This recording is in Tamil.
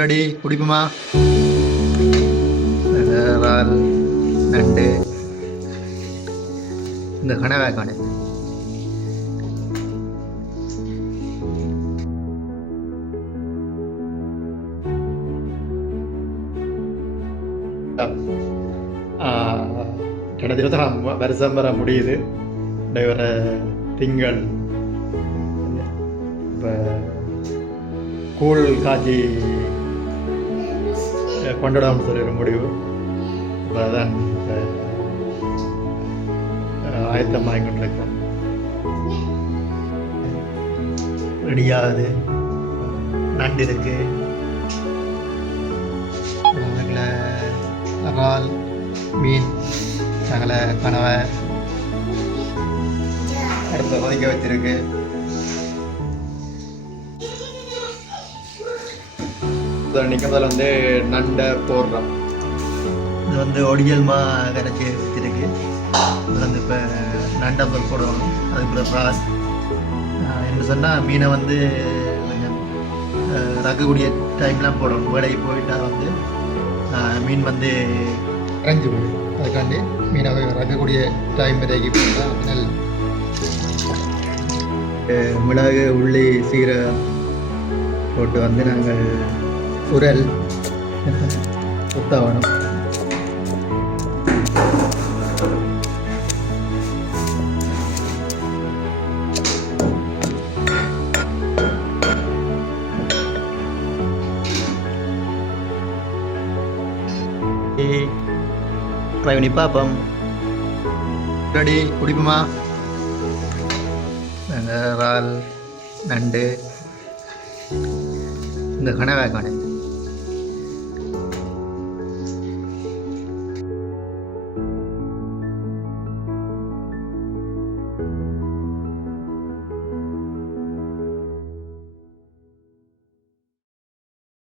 ரெடி குடிப்புமா? இறால் நண்டு. இந்த கனவே காணு. கடந்த இருபத்தாம் வருஷம் வர முடியுது. வர திங்கள். இப்போ கூழ் காட்சி கொண்டாடாமல் சொல்லிட முடிவு. இப்போ அதான் ஆயத்தமாக அஹ், கொண்டிருக்கிறோம். ரெடியாகுது நண்டு இருக்கு. இறால் மீன் தங்களை கனவை. அடுத்த கொதிக்க வச்சிருக்கு. இன்னைக்கு முதல்ல வந்து நண்டை போடுறோம். இது வந்து ஒடியல்மா கரைச்சி வச்சிருக்கு இது வந்து இப்போ நண்டை போல் போடணும் அதுக்குள்ள ப்ராஸ். என்ன சொன்னால் மீனை வந்து கொஞ்சம் ரகக்கூடிய டைம்லாம் போடணும் வேலைக்கு போயிட்டா வந்து மீன் வந்து கரைஞ்சி போடும். அதுக்காண்டி மீனை ரகக்கூடிய டைம் வரைக்கும் போட்டால் நல்ல மிளகு உள்ளி சீரகம் போட்டு வந்து நாங்கள் உரல் சுத்தவணும் ட்ரை பண்ணி பார்ப்போம் ரெடி குடிப்போமா இறால் நண்டு இந்த கனவே காணு